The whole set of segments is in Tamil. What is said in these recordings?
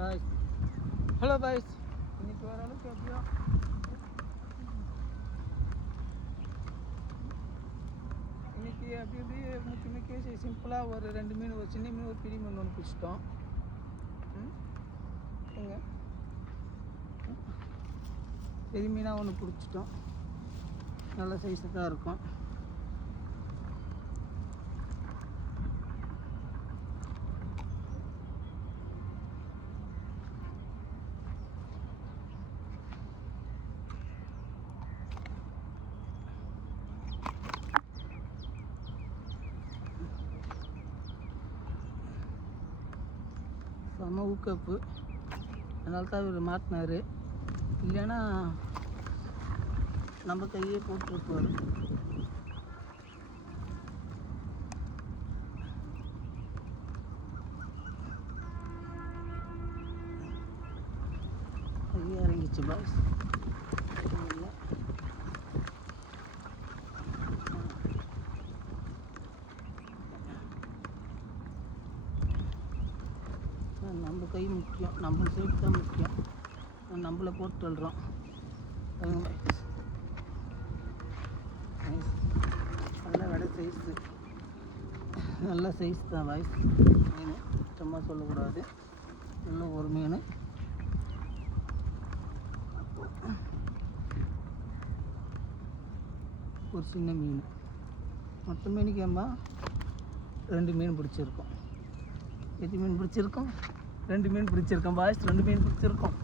பாய்ஸ். ஹலோ பாய்ஸ், இன்னைக்கு ஓரளவுக்கு எப்படியோ இன்னைக்கு அப்படி அப்படி முக்கிய சிம்பிளாக ஒரு 2 மீன், ஒரு சின்ன மீன், ஒரு பெரிய மீன் ஒன்று பிடிச்சிட்டோம். எங்க பெரிய மீனாக ஒன்று பிடிச்சிட்டோம். நல்ல சைஸு தான் இருக்கும். செம ஊக்கப்பு, அதனால தான் இவர் மாட்டினார். இல்லைன்னா நம்ம கையே போட்டுருப்பார். கையே இறங்கிச்சு பாய்ஸ். நம்ம கை முக்கியம், நம்ம சைடு தான் முக்கியம். நம்மளை போட்டு தள்ளுறோம். நல்ல விட சைஸு, நல்ல சைஸ் தான் வாய்ஸ். மீன் சும்மா சொல்லக்கூடாது. இன்னும் ஒரு மீன், ஒரு சின்ன மீன். மொத்த மீனுக்கு ஏம்மா 2 மீன் பிடிச்சிருக்கோம். எது மீன் பிடிச்சிருக்கோம்? 2 மீன் பிடிச்சிருக்கோம் பாய்ஸ், 2 மீன் பிடிச்சிருக்கோம்.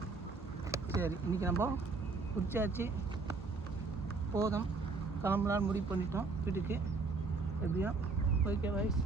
சரி, இன்றைக்கி நம்ம பிடிச்சாச்சு, போதும், கிளம்பலான்னு முடிவு பண்ணிட்டோம் வீட்டுக்கு. எப்படியும் ஓகே பாய்ஸ்.